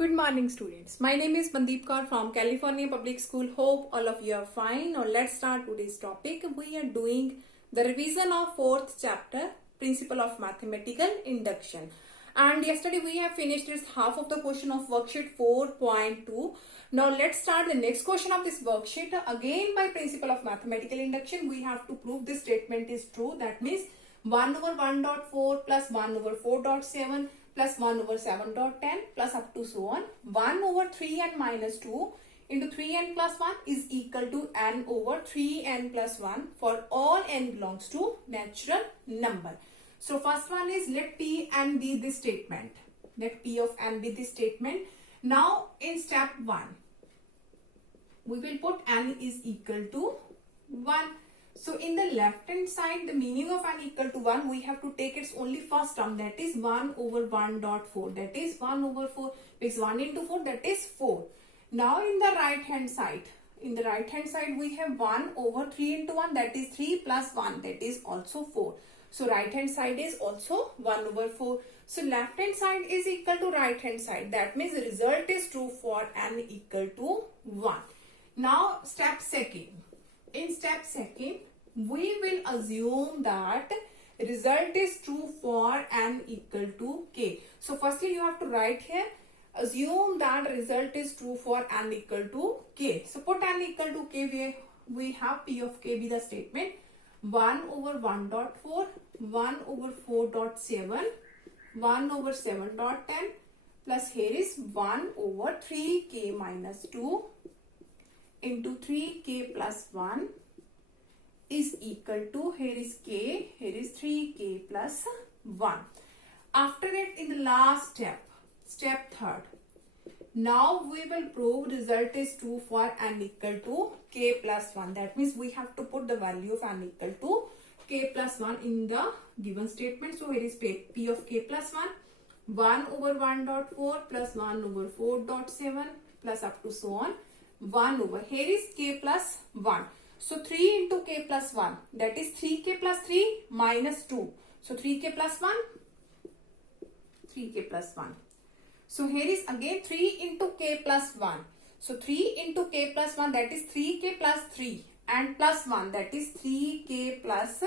Good morning, students. My name is Mandeep Kaur from California Public School. Hope all of you are fine. Now let's start today's topic. We are doing the revision of fourth chapter, Principle of Mathematical Induction. And yesterday we have finished this half of the question of worksheet 4.2. Now let's start the next question of this worksheet. Again, by principle of mathematical induction, we have to prove this statement is true. That means 1 over 1.4 plus 1 over 4.7 plus 1 over 7.10 plus up to so on. 1 over 3n minus 2 into 3n plus 1 is equal to n over 3n plus 1 for all n belongs to natural number. So first one is let P n be this statement. Let P of n be this statement. Now in step 1, we will put n is equal to 1. So in the left hand side, the meaning of n equal to 1, we have to take its only first term, that is 1 over 1.4. That is 1 over 4, because 1 into 4, that is 4. Now in the right hand side, we have 1 over 3 into 1, that is 3 plus 1, that is also 4. So right hand side is also 1 over 4. So left hand side is equal to right hand side. That means the result is true for n equal to 1. Now step second. In step second, we will assume that result is true for n equal to k. So firstly you have to write here, assume that result is true for n equal to k. So put n equal to k, we have P of k be the statement 1 over 1.4, 1 over 4.7, 1 over 7.10 plus here is 1 over 3k minus 2 into 3k plus 1 is equal to, here is k, here is 3k plus 1. After that, in the last step, step third, now we will prove result is true for n equal to k plus 1. That means we have to put the value of n equal to k plus 1 in the given statement. So here is P of k plus 1, 1 over 1.4 plus 1 over 4.7 plus up to so on. 1 over, here is k plus 1. So 3 into k plus 1, that is 3k plus 3 minus 2. So 3k plus 1, 3k plus 1. So here is again 3 into k plus 1. So 3 into k plus 1, that is 3k plus 3 and plus 1, that is 3k plus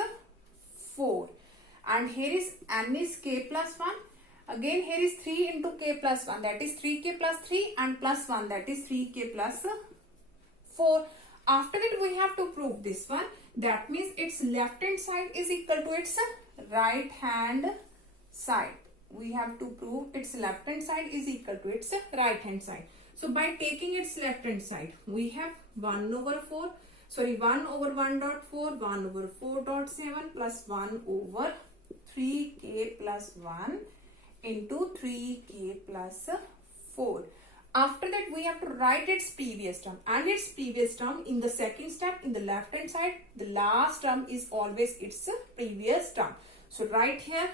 4. And here is n is k plus 1. Again here is 3 into k plus 1, that is 3k plus 3 and plus 1, that is 3k plus 4. After that we have to prove this one. That means its left hand side is equal to its right hand side. We have to prove its left hand side is equal to its right hand side. So by taking its left hand side, we have 1 over 1 over 1.4, 1 over 4.7 plus 1 over 3k plus 1 into 3k plus 4. After that we have to write its previous term, and its previous term in the second step in the left hand side, the last term is always its previous term. So write here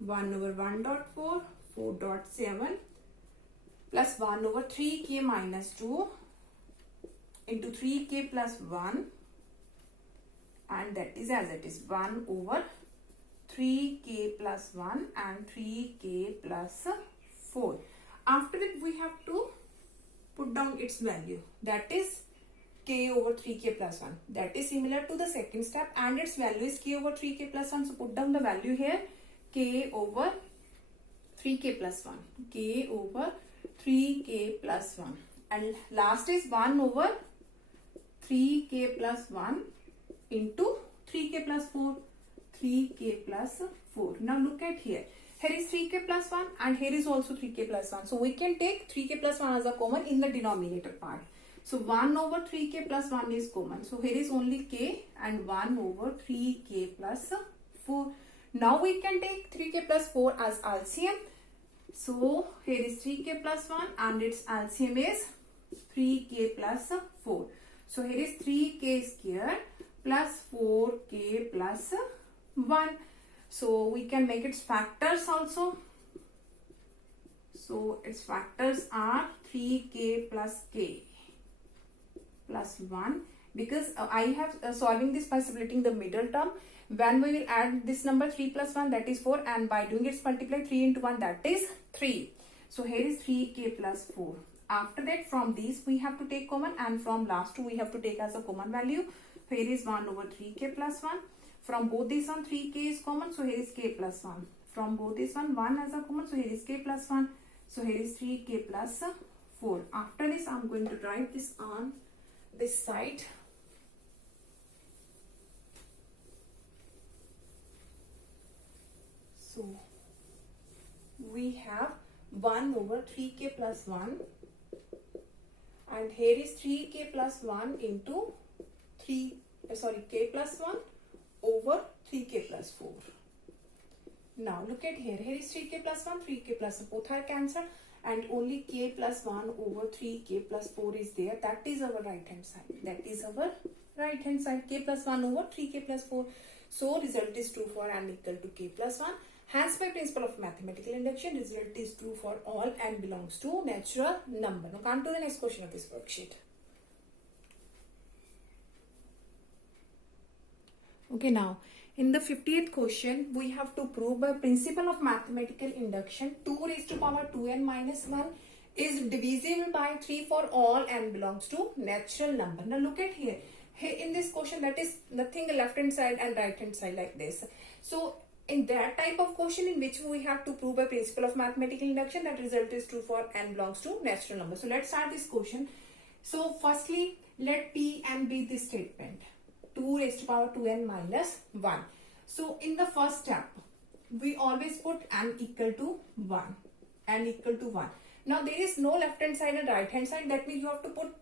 1 over 1.4, 4.7 plus 1 over 3k minus 2 into 3k plus 1, and that is as it is 1 over 3k plus 1 and 3k plus 4. After that we have to put down its value, that is k over 3k plus 1. That is similar to the second step, and its value is k over 3k plus 1. So put down the value here, k over 3k plus 1, k over 3k plus 1, and last is 1 over 3k plus 1 into 3k plus 4, 3k plus 4. Now look at here. Here is 3k plus 1 and here is also 3k plus 1. So we can take 3k plus 1 as a common in the denominator part. So 1 over 3k plus 1 is common. So here is only k and 1 over 3k plus 4. Now we can take 3k plus 4 as LCM. So here is 3k plus 1 and its LCM is 3k plus 4. So here is 3k square plus 4k plus 1. So we can make its factors also. So its factors are 3k plus k plus 1, because I have solving this by splitting the middle term. When we will add this number 3 plus 1, that is 4, and by doing its multiply 3 into 1, that is 3. So here is 3k plus 4. After that, from these we have to take common, and from last two we have to take as a common value. Here is 1 over 3k plus 1. From both these one, 3k is common, so here is k plus 1. From both this one, 1 as a common, so here is k plus 1. So here is 3k plus 4. After this, I'm going to write this on this side. So we have 1 over 3k plus 1, and here is 3k plus 1 into k plus 1 over 3k plus 4. Now look at here. Here is 3k plus 1, 3k plus 1. Both are cancelled, and only k plus 1 over 3k plus 4 is there. That is our right hand side. That is our right hand side. K plus 1 over 3k plus 4. So result is true for n equal to k plus 1. Hence, by principle of mathematical induction, result is true for all n belongs to natural number. Now come to the next question of this worksheet. Okay, now in the 50th question, we have to prove by principle of mathematical induction 2 raised to power 2n minus 1 is divisible by 3 for all n belongs to natural number. Now look at here. Here in this question, that is nothing left hand side and right hand side like this. So in that type of question in which we have to prove by principle of mathematical induction that result is true for n belongs to natural number. So let's start this question. So firstly, let P and be this statement. 2 raised to power 2n minus 1. So in the first step, we always put n equal to 1. N equal to 1. Now there is no left hand side and right hand side. That means you have to put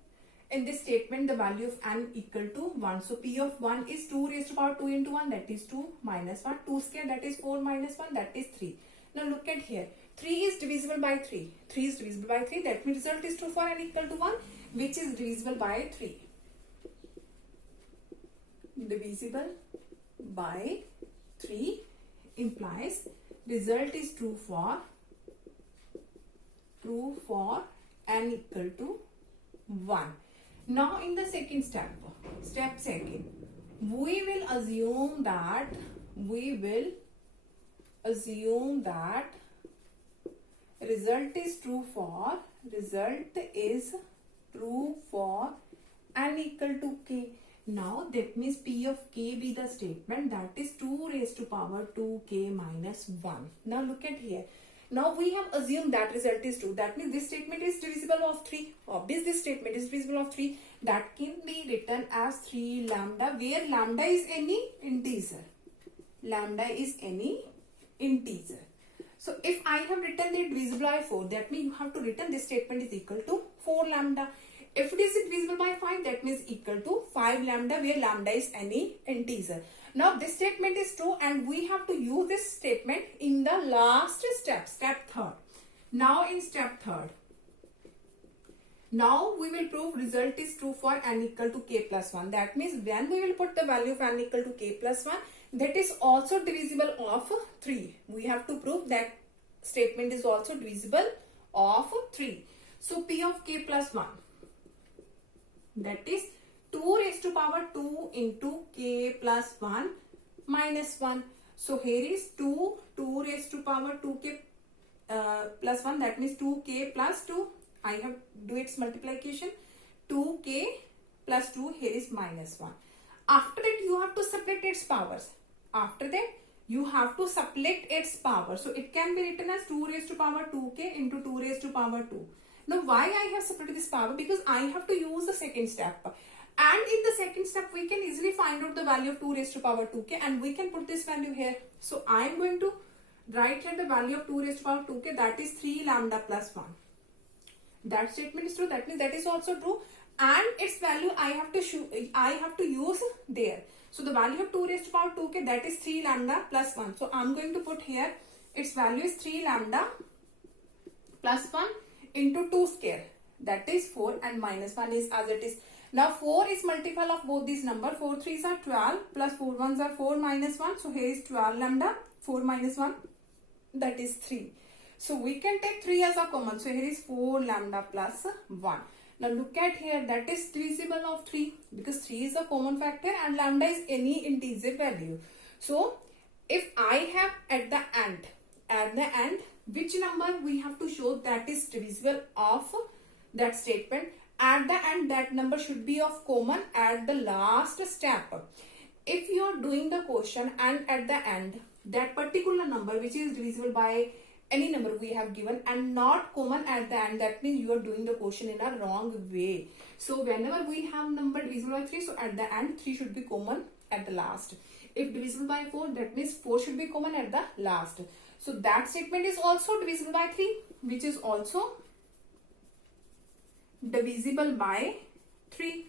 in this statement the value of n equal to 1. So P of 1 is 2 raised to power 2 into 1, that is 2 minus 1. 2 square, that is 4 minus 1, that is 3. Now look at here. 3 is divisible by 3. 3 is divisible by 3. That means result is true for n equal to 1, which is divisible by 3. Divisible by 3 implies result is true for n equal to 1. Now in the second step, step second, we will assume that result is true for n equal to k. Now that means P of k be the statement, that is 2 raised to power 2k minus 1. Now look at here. Now we have assumed that result is true. That means this statement is divisible of 3. Obviously this statement is divisible of 3. That can be written as 3 lambda, where lambda is any integer. Lambda is any integer. So if I have written it divisible by 4, that means you have to written this statement is equal to 4 lambda. If it is divisible by 5, that means equal to 5 lambda, where lambda is any integer. Now this statement is true, and we have to use this statement in the last step, step 3rd. Now in step 3rd, now we will prove result is true for n equal to k plus 1. That means when we will put the value of n equal to k plus 1, that is also divisible of 3. We have to prove that statement is also divisible of 3. So P of k plus 1, that is 2 raised to power 2 into k plus 1 minus 1. So here is 2 raised to power 2k plus 1, that means 2k plus 2. I have do its multiplication. 2k plus 2, here is minus 1. After that you have to subtract its powers. After that you have to subtract its power. So it can be written as 2 raised to power 2k into 2 raised to power 2. Now why I have subtracted this power? Because I have to use the second step. And in the second step, we can easily find out the value of 2 raised to power 2k, and we can put this value here. So I am going to write here the value of 2 raised to power 2k, that is 3 lambda plus 1. That statement is true. That means that is also true. And its value I have to use there. So the value of 2 raised to power 2k, that is 3 lambda plus 1. So I am going to put here its value is 3 lambda plus 1 into 2 square, that is 4, and minus 1 is as it is. Now 4 is multiple of both these numbers. 4 3s are 12 plus 4 1s are 4 minus 1. So here is 12 lambda, 4 minus 1, that is 3. So we can take 3 as a common. So here is 4 lambda plus 1. Now look at here, that is divisible of 3 because 3 is a common factor and lambda is any integer value. So if I have at the end which number we have to show that is divisible of that statement. At the end, that number should be of common at the last step. If you are doing the question and at the end that particular number which is divisible by any number we have given and not common at the end, that means you are doing the question in a wrong way. So whenever we have number divisible by 3, so at the end 3 should be common at the last. If divisible by 4, that means 4 should be common at the last. So that statement is also divisible by 3, which is also divisible by 3.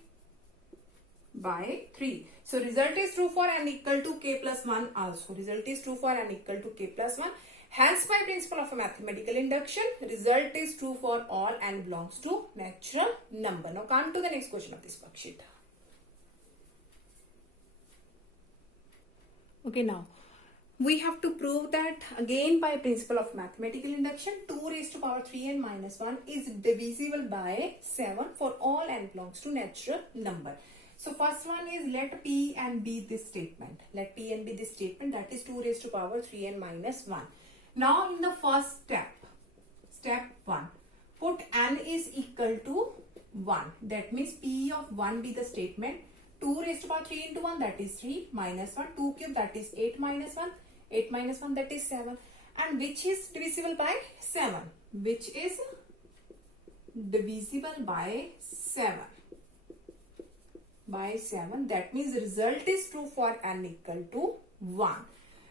So result is true for n equal to k plus 1 also. Result is true for n equal to k plus 1. Hence, by principle of a mathematical induction, result is true for all n belongs to natural number. Now come to the next question of this worksheet. Okay, now we have to prove that again by principle of mathematical induction 2 raised to power 3n minus 1 is divisible by 7 for all n belongs to natural number. So first one is let p and be this statement. Let p and be this statement, that is 2 raised to power 3n minus 1. Now in the first step 1, put n is equal to 1. That means p of 1 be the statement. 2 raised to power 3 into 1, that is 3 minus 1. 2 cube, that is 8 minus 1. 8 minus 1, that is 7. And which is divisible by 7? Which is divisible by 7. By 7. That means the result is true for n equal to 1.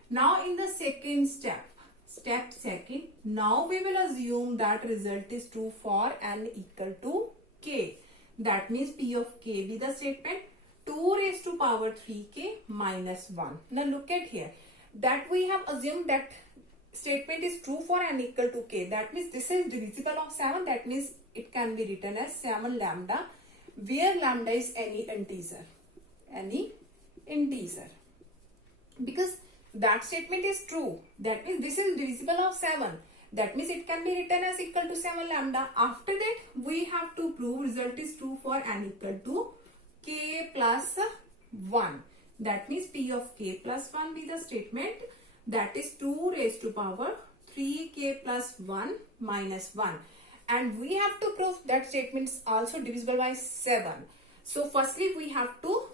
Now in the second step second, now we will assume that result is true for n equal to k. That means p of k be the statement. 2 raised to power 3k minus 1. Now look at here. That we have assumed that statement is true for n equal to k. That means this is divisible of 7. That means it can be written as 7 lambda, where lambda is any integer. Because that statement is true. That means this is divisible of 7. That means it can be written as equal to 7 lambda. After that, we have to prove result is true for n equal to k plus 1. That means p of k plus 1 be the statement. That is 2 raised to power 3k plus 1 minus 1. And we have to prove that statement is also divisible by 7. So firstly we have to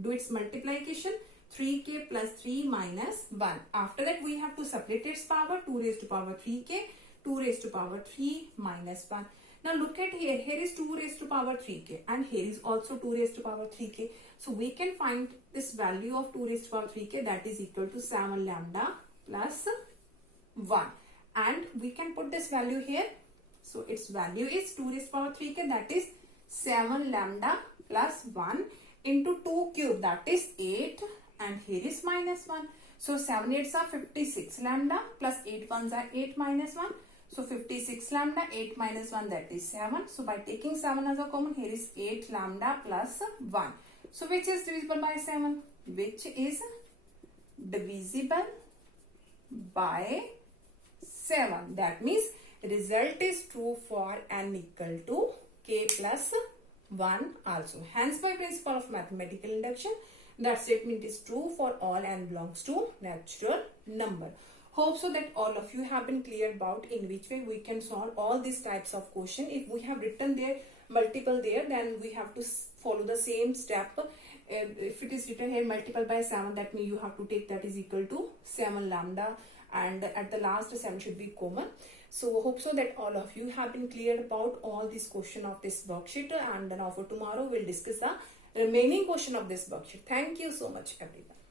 do its multiplication. 3k plus 3 minus 1. After that we have to separate its power. 2 raised to power 3k. 2 raised to power 3 minus 1. Now look at here. Here is 2 raised to power 3k. And here is also 2 raised to power 3k. So we can find this value of 2 raised to power 3k, that is equal to 7 lambda plus 1. And we can put this value here. So its value is 2 raised to power 3k, that is 7 lambda plus 1 into 2 cube, that is 8. And here is minus 1. So 7 8s are 56 lambda plus 8 1s are 8 minus 1. So 56 lambda, 8 minus 1, that is 7. So by taking 7 as a common, here is 8 lambda plus 1. So which is divisible by 7? Which is divisible by 7. That means result is true for n equal to k plus 1 also. Hence by principle of mathematical induction, that statement is true for all n belongs to natural number. Hope so that all of you have been clear about in which way we can solve all these types of question. If we have written there multiple there, then we have to follow the same step. If it is written here multiple by 7, that means you have to take that is equal to 7 lambda, and at the last 7 should be common. So hope so that all of you have been clear about all this question of this worksheet, and now for tomorrow we'll discuss the remaining question of this worksheet. Thank you so much everyone.